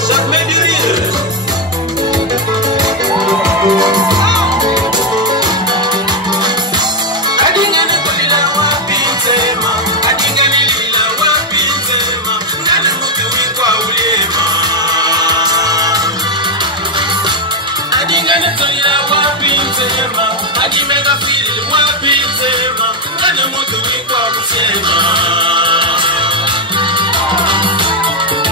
jamais du rire. Adimega fili wapitema ngane moto wikwa kusema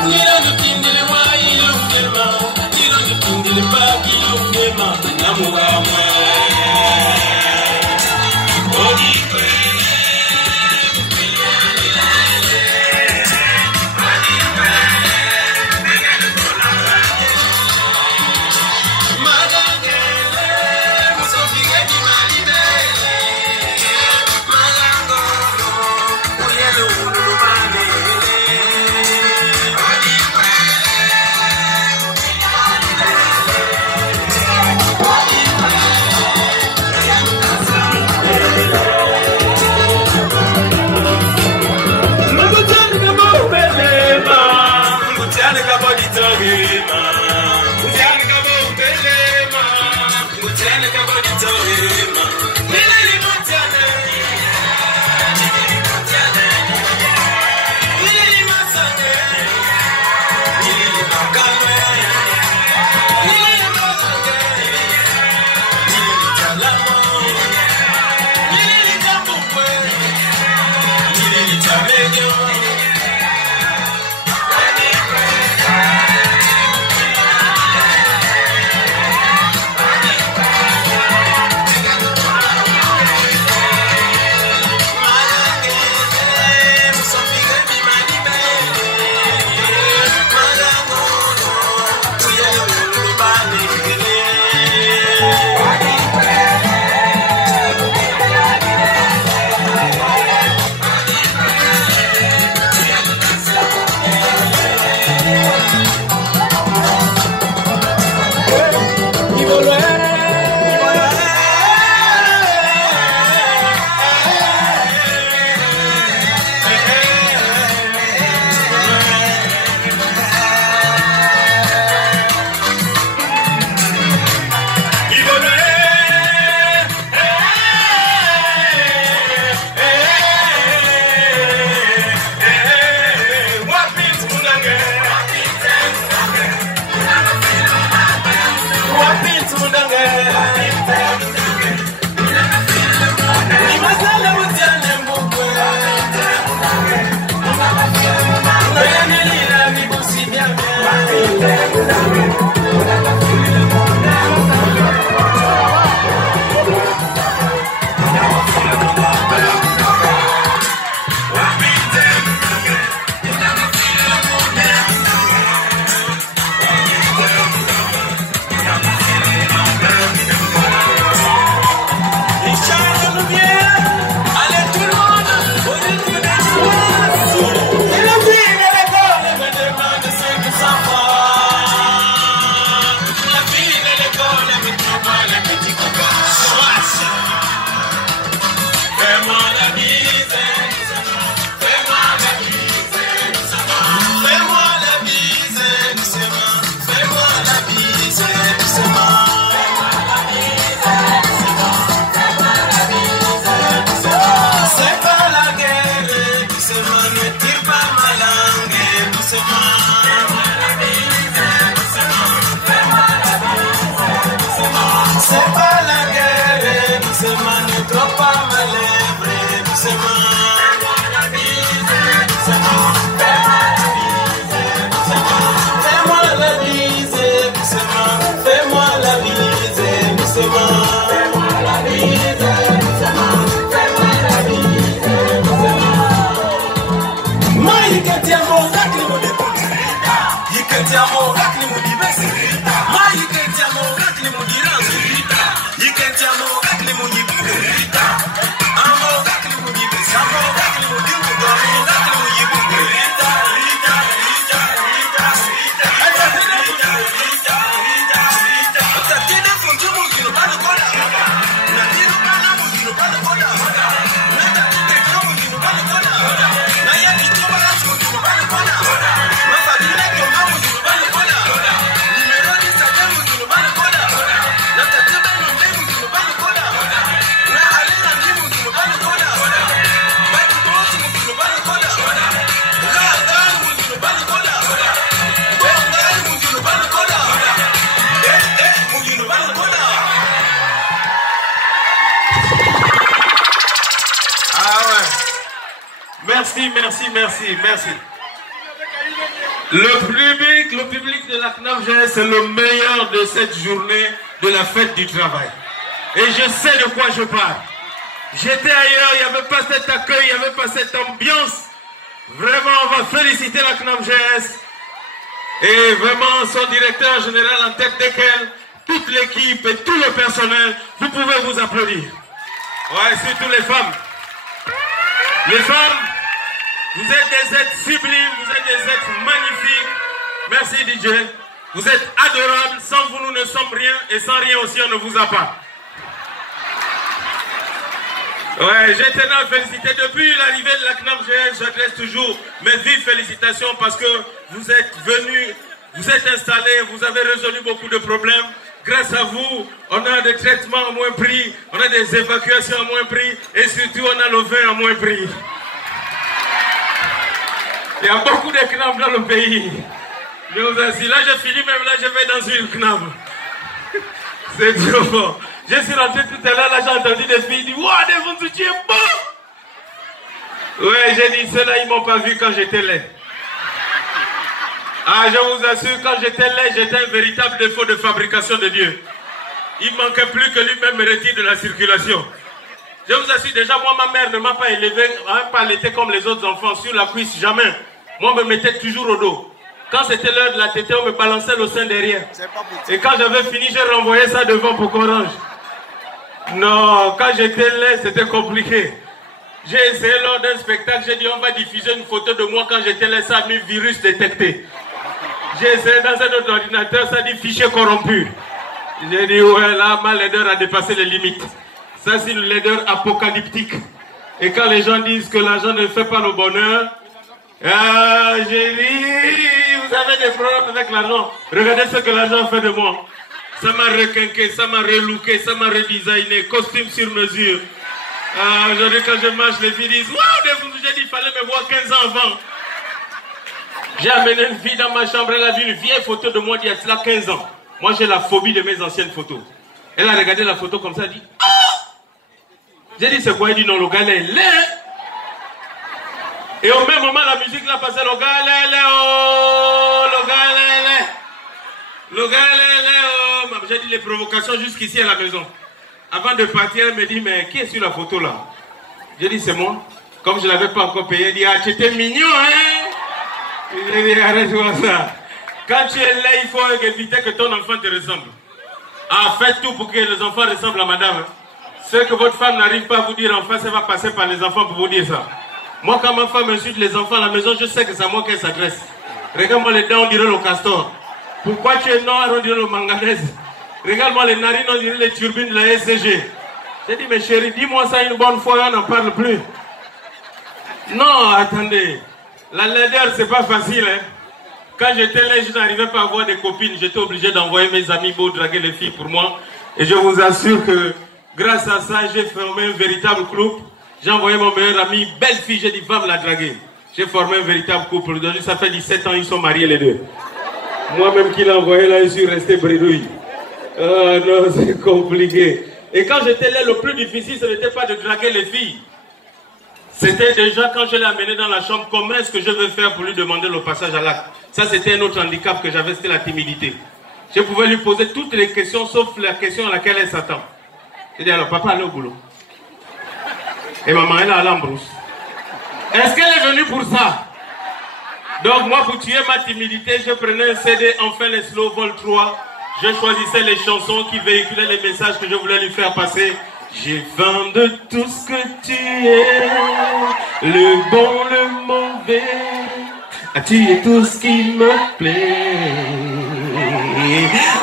nira nutindile wa ilungema nira nutindile baki ilungema namugamwe odikwe Bana merci, merci, merci, merci. Le public de la CNAMGS, c'est le meilleur de cette journée de la fête du travail. Et je sais de quoi je parle. J'étais ailleurs, il n'y avait pas cet accueil, il n'y avait pas cette ambiance. Vraiment, on va féliciter la CNAMGS. Et vraiment, son directeur général en tête desquels, toute l'équipe et tout le personnel, vous pouvez vous applaudir. Ouais, surtout les femmes. Les femmes, vous êtes des êtres sublimes, vous êtes des êtres magnifiques. Merci DJ. Vous êtes adorables, sans vous nous ne sommes rien et sans rien aussi on ne vous a pas. Ouais, j'ai tenu à féliciter. Depuis l'arrivée de la CNAMGS, j'adresse toujours mes vives félicitations parce que vous êtes venus, vous êtes installés, vous avez résolu beaucoup de problèmes. Grâce à vous, on a des traitements à moins prix, on a des évacuations à moins prix et surtout on a le vin à moins prix. Il y a beaucoup de CNAM dans le pays. Je vous assure, là je finis même, là je vais dans une CNAM. C'est trop fort. Je suis rentré tout à l'heure, là j'ai entendu des filles dire « Waouh, Devon, tu es beau !» Ouais, j'ai dit, ceux-là ils m'ont pas vu quand j'étais laid. Ah, je vous assure, quand j'étais laid, j'étais un véritable défaut de fabrication de Dieu. Il ne manquait plus que lui-même me retire de la circulation. Je vous assure, déjà, moi, ma mère ne m'a pas élevé, pas allaité comme les autres enfants, sur la cuisse, jamais. Moi, on me mettait toujours au dos. Quand c'était l'heure de la tétée, on me balançait le sein derrière. Et quand j'avais fini, je renvoyais ça devant pour qu'on range. Non, quand j'étais laid, c'était compliqué. J'ai essayé lors d'un spectacle, j'ai dit on va diffuser une photo de moi quand j'étais laid, ça a mis virus détecté. J'ai essayé dans un autre ordinateur, ça dit fichier corrompu. J'ai dit ouais, là, ma laideur a dépassé les limites. Ça, c'est une laideur apocalyptique. Et quand les gens disent que l'argent ne fait pas le bonheur, j'ai dit, vous avez des problèmes avec l'argent. Regardez ce que l'argent fait de moi. Ça m'a requinqué, ça m'a relooké, ça m'a redesigné, costume sur mesure. Aujourd'hui, quand je marche, les filles disent waouh, j'ai dit, il fallait me voir 15 ans avant. J'ai amené une fille dans ma chambre, elle a vu une vieille photo de moi d'il y a cela 15 ans. Moi, j'ai la phobie de mes anciennes photos. Elle a regardé la photo comme ça, elle dit ah. J'ai dit, c'est quoi? Elle dit non, le gars, est laid. Et au même moment, la musique là passait, le gars, oh, le gars, le gars, oh. J'ai dit les provocations jusqu'ici à la maison. Avant de partir, elle me dit, mais qui est sur la photo là? J'ai dit, c'est moi. Comme je ne l'avais pas encore payé, elle dit, ah, tu étais mignon, hein? J'ai dit, arrête-moi ça. Quand tu es là, il faut éviter que ton enfant te ressemble. Ah, faites tout pour que les enfants ressemblent à madame. Hein. Ce que votre femme n'arrive pas à vous dire en face, elle va passer par les enfants pour vous dire ça. Moi, quand ma femme insulte les enfants à la maison, je sais que c'est à moi qu'elle s'adresse. Regarde-moi les dents, on dirait le castor. Pourquoi tu es noir, on dirait le manganèse. Regarde-moi les narines, on dirait les turbines de la SCG. J'ai dit, mais chérie, dis-moi ça une bonne fois, on n'en parle plus. Non, attendez. La laideur, c'est pas facile. Hein. Quand j'étais là, je n'arrivais pas à avoir des copines. J'étais obligé d'envoyer mes amis pour draguer les filles pour moi. Et je vous assure que grâce à ça, j'ai formé un véritable couple. J'ai envoyé mon meilleur ami, belle fille, j'ai dit, va me la draguer. J'ai formé un véritable couple. Aujourd'hui, ça fait 17 ans, ils sont mariés les deux. Moi-même qui l'ai envoyé là, je suis resté bredouille. Oh non, c'est compliqué. Et quand j'étais là, le plus difficile, ce n'était pas de draguer les filles. C'était déjà quand je l'ai amené dans la chambre, comment est-ce que je vais faire pour lui demander le passage à l'acte. Ça, c'était un autre handicap que j'avais, c'était la timidité. Je pouvais lui poser toutes les questions, sauf la question à laquelle elle s'attend. J'ai dit, alors, papa, allez au boulot. Et maman, elle est à l'embrousse. Est-ce qu'elle est venue pour ça? Donc, moi, pour tuer ma timidité, je prenais un CD, enfin les Slow Vol 3. Je choisissais les chansons qui véhiculaient les messages que je voulais lui faire passer. J'ai faim de tout ce que tu es, le bon, le mauvais. Ah, tu es tout ce qui me plaît.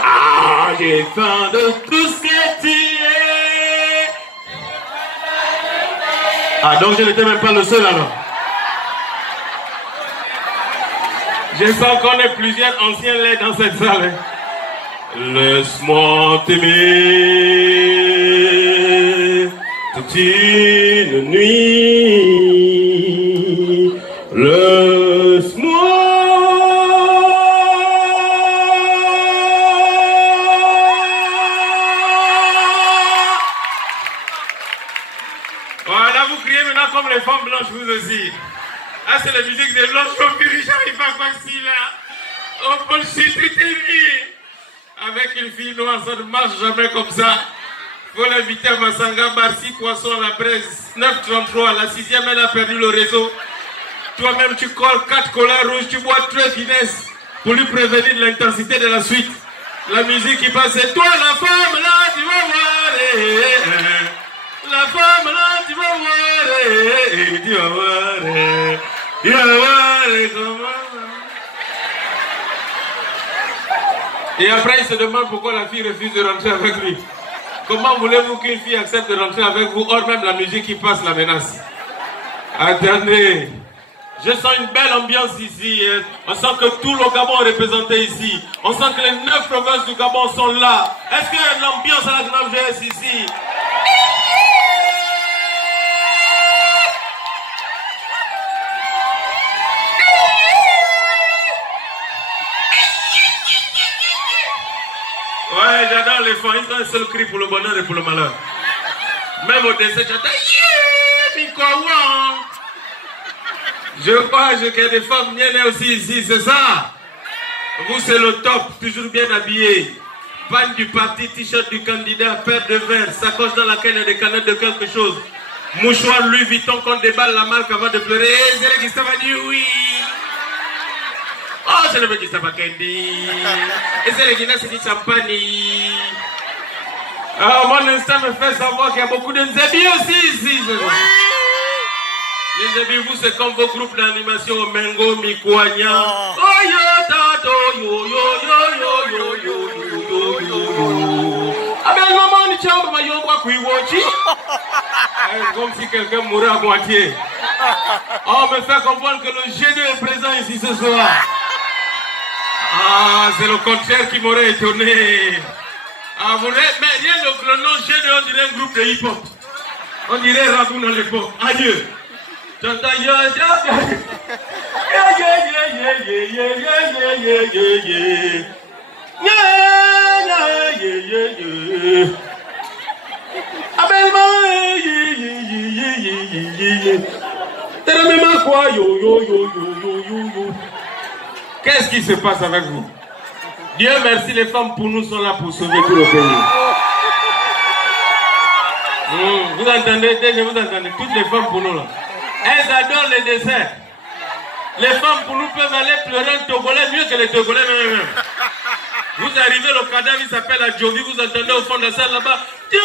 Ah, j'ai faim de tout ce que tu es. Ah, donc je n'étais même pas le seul alors. Je sens qu'on est plusieurs anciens laits dans cette salle. Laisse-moi t'aimer toute une nuit. Laisse-moi. Voilà, vous criez maintenant comme les femmes blanches, vous aussi. Ah, c'est la musique de l'autre chauffeur, j'arrive pas quoi si là. Oh, bullshit, tout est mis. Avec une fille noire, ça ne marche jamais comme ça. Faut l'inviter à Massanga, Barcy, Poisson à la presse. 933, la 6e, elle a perdu le réseau. Toi-même, tu colles 4 colères rouges, tu bois 3 finesse pour lui prévenir de l'intensité de la suite. La musique qui passe, c'est toi la femme là, tu vas voir. La femme là, tu vas voir. Tu vas voir. Tu vas voir comment. Et après, il se demande pourquoi la fille refuse de rentrer avec lui. Comment voulez-vous qu'une fille accepte de rentrer avec vous, hors même la musique qui passe la menace? Attendez. Je sens une belle ambiance ici. On sent que tout le Gabon est représenté ici. On sent que les 9 provinces du Gabon sont là. Est-ce qu'il y a l'ambiance à la Grande GS ici? Ouais, j'adore les enfants. Ils ont un seul cri pour le bonheur et pour le malheur. Même au décès, j'entends je crois qu'il y a des femmes bien aussi ici, c'est ça? Vous, c'est le top, toujours bien habillé. Panne du parti, t-shirt du candidat, paire de verre, sacoche dans laquelle il y a des canettes de quelque chose. Mouchoir Louis Vuitton qu'on déballe la marque avant de pleurer. C'est le Gustave a dit oui. Oh, c'est le Gustave a dit. Et c'est le Guinness qui dit champagne. Alors, mon instinct me fait savoir qu'il y a beaucoup de Nzebi aussi ici. Les amis, vous, c'est comme vos groupes d'animation Mengo, Mikwanya. Oh yo, tato, yo, yo, yo, yo, yo, yo, yo, yo, yo. Ah ben, maman, ni chambre, ma yo, quoi, qui watchi. Comme si quelqu'un mourait à moitié. Oh, me fait comprendre que le G2 est présent ici ce soir. Ah, c'est le contraire qui m'aurait étonné. Ah, vous êtes, mais rien que le nom G2, on dirait un groupe de hip-hop. On dirait Ragoun à l'époque. Adieu. J'entends yo, Qu'est-ce qui se passe avec vous? Dieu merci, les femmes pour nous sont là pour sauver tout le pays. Vous entendez, déjà vous entendez, toutes les femmes pour nous là. Elles adorent les desserts. Les femmes pour nous peuvent aller pleurer un Togolais mieux que les Togolais même. Vous arrivez, le cadavre il s'appelle Adjovi, vous entendez au fond de la salle là-bas. Dieu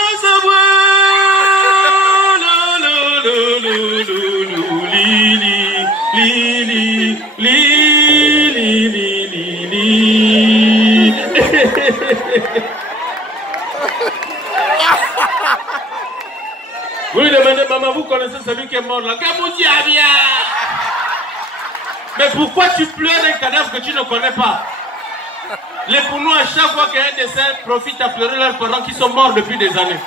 Vous lui demandez, maman, vous connaissez celui qui est mort là? Mais pourquoi tu pleures un cadavre que tu ne connais pas? Les Pounous, à chaque fois qu'il y a un décès, profitent à pleurer leurs parents qui sont morts depuis des années.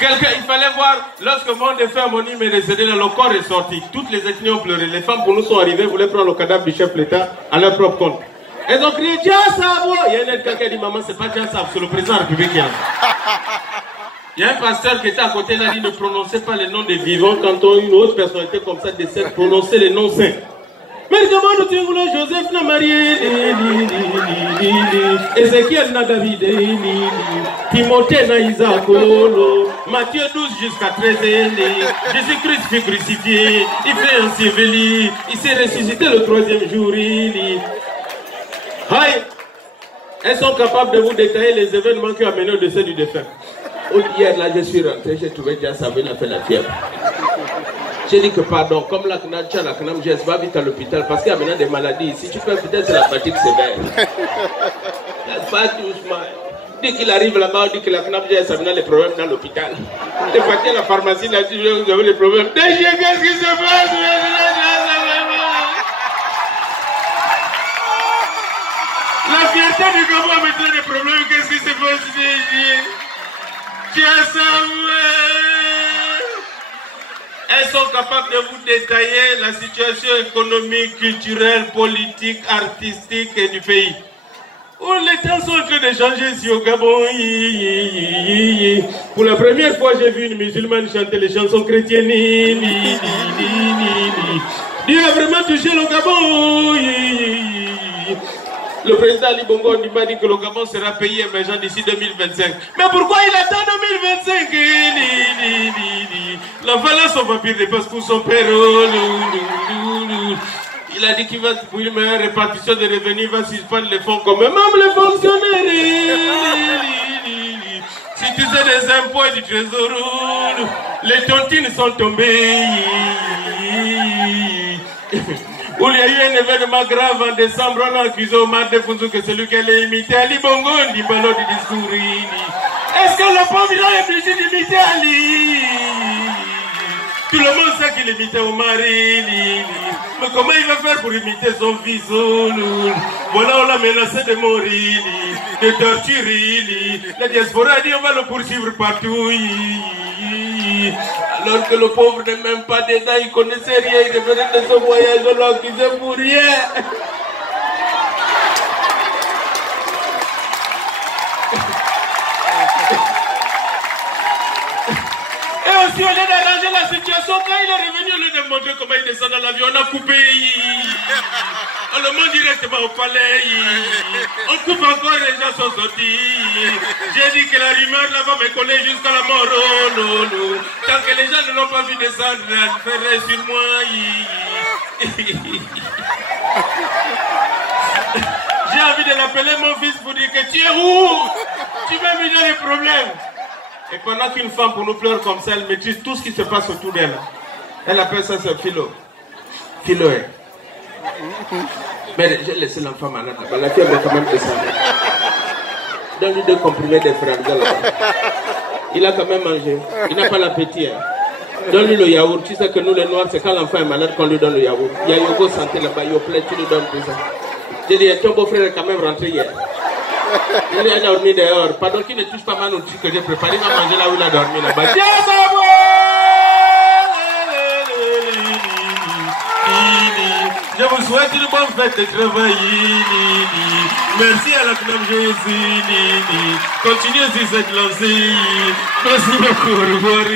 Il fallait voir, lorsque mon défunt homonyme est décédé, le corps est sorti. Toutes les ethnies ont pleuré. Les femmes pour nous sont arrivées, voulaient prendre le cadavre du chef de l'État à leur propre compte. Elles ont crié, Dia Sabo! Il y a un quelqu'un qui a dit, maman, c'est pas Dia Sabo, c'est le président républicain. Il y a un pasteur qui était à côté là, il ne prononçait pas les noms des vivants quand une autre personnalité comme ça décède, prononcer les noms saints. Mais comment nous disons Joseph n'a marié, Ézéchiel n'a David, Timothée n'a Isaac, Matthieu 12 jusqu'à 13, Jésus-Christ fut crucifié, il fait un civil, il s'est ressuscité le 3e jour. Elles sont capables de vous détailler les événements qui ont amené au décès du défunt. Hier, là, je suis rentré, j'ai trouvé déjà ça a fait la fièvre. J'ai dit que pardon, comme la CNAM, je vais vite à l'hôpital parce qu'il y a maintenant des maladies ici. Tu peux peut-être c'est la fatigue sévère. Pas doucement. Dès qu'il arrive là-bas, on dit que la CNAM, ça a des problèmes dans l'hôpital. Il est parti à la pharmacie, il a dit vous avez des problèmes. Qu'est-ce qui se passe? La fierté du Gabon a maintenant des problèmes. Qu'est-ce qui se passe? Elles sont capables de vous détailler la situation économique, culturelle, politique, artistique et du pays. Oh, les temps sont en train de changer ici au Gabon. Pour la première fois, j'ai vu une musulmane chanter les chansons chrétiennes. Dieu a vraiment touché le Gabon. Le président Ali Bongo m'a dit que le Gabon sera pays émergent d'ici 2025. Mais pourquoi il attend 2025? La valeur son vampire dépasse pour son père. Il a dit qu'il va pour une meilleure répartition des revenus, il va suspendre les fonds communs, même les fonctionnaires. Si tu sais des impôts et du trésor, les tontines sont tombées. Où il y a eu un événement grave en décembre, on a accusé Omar de Funzu que celui qui allait imiter Ali Bongo, dit ballot du discours. Est-ce que le pauvre est obligé d'imiter Ali? Tout le monde sait qu'il imitait Omar. Mais comment il va faire pour imiter son fils? Voilà, on l'a menacé de mourir, de torturer. La diaspora a dit on va le poursuivre partout. Alors que le pauvre n'est même pas dedans, il connaissait rien, il revenait de ce voyage, on l'a accusé pour rien. Et aussi, au lieu d'arranger la situation, quand il est revenu, on lui a montré comment il descend dans l'avion, on a coupé. On le monte directement au palais. On coupe encore, les gens sont sortis. J'ai dit que la rumeur là-bas me connaît jusqu'à la mort. Oh, non, non. Tant que les gens ne l'ont pas vu descendre, elle ferait sur moi. J'ai envie de l'appeler mon fils pour dire que tu es où? Tu m'as mis dans les problèmes. Et pendant qu'une femme pour nous pleure comme ça, elle maîtrise tout ce qui se passe autour d'elle. Elle appelle ça ce philo. Philoé. Mais j'ai laissé l'enfant malade là-bas. La fille est quand même descendue. Donne-lui 2 comprimés de frères là-bas. Il a quand même mangé. Il n'a pas l'appétit. Hein. Donne-lui le yaourt. Tu sais que nous les noirs, c'est quand l'enfant est malade qu'on lui donne le yaourt. Il y a Yogo Santé là-bas, Yoplait, tu lui donnes tout ça. J'ai dit, ton beau-frère est quand même rentré hier. Il a dormi dehors. Pardon qu'il ne touche pas ma nourriture que j'ai préparée. Il va manger là où il a dormi là-bas. Je vous souhaite une bonne fête de travail. Merci à la CNAM Jésus. Continuez sur cette lancée. Merci beaucoup. Au revoir.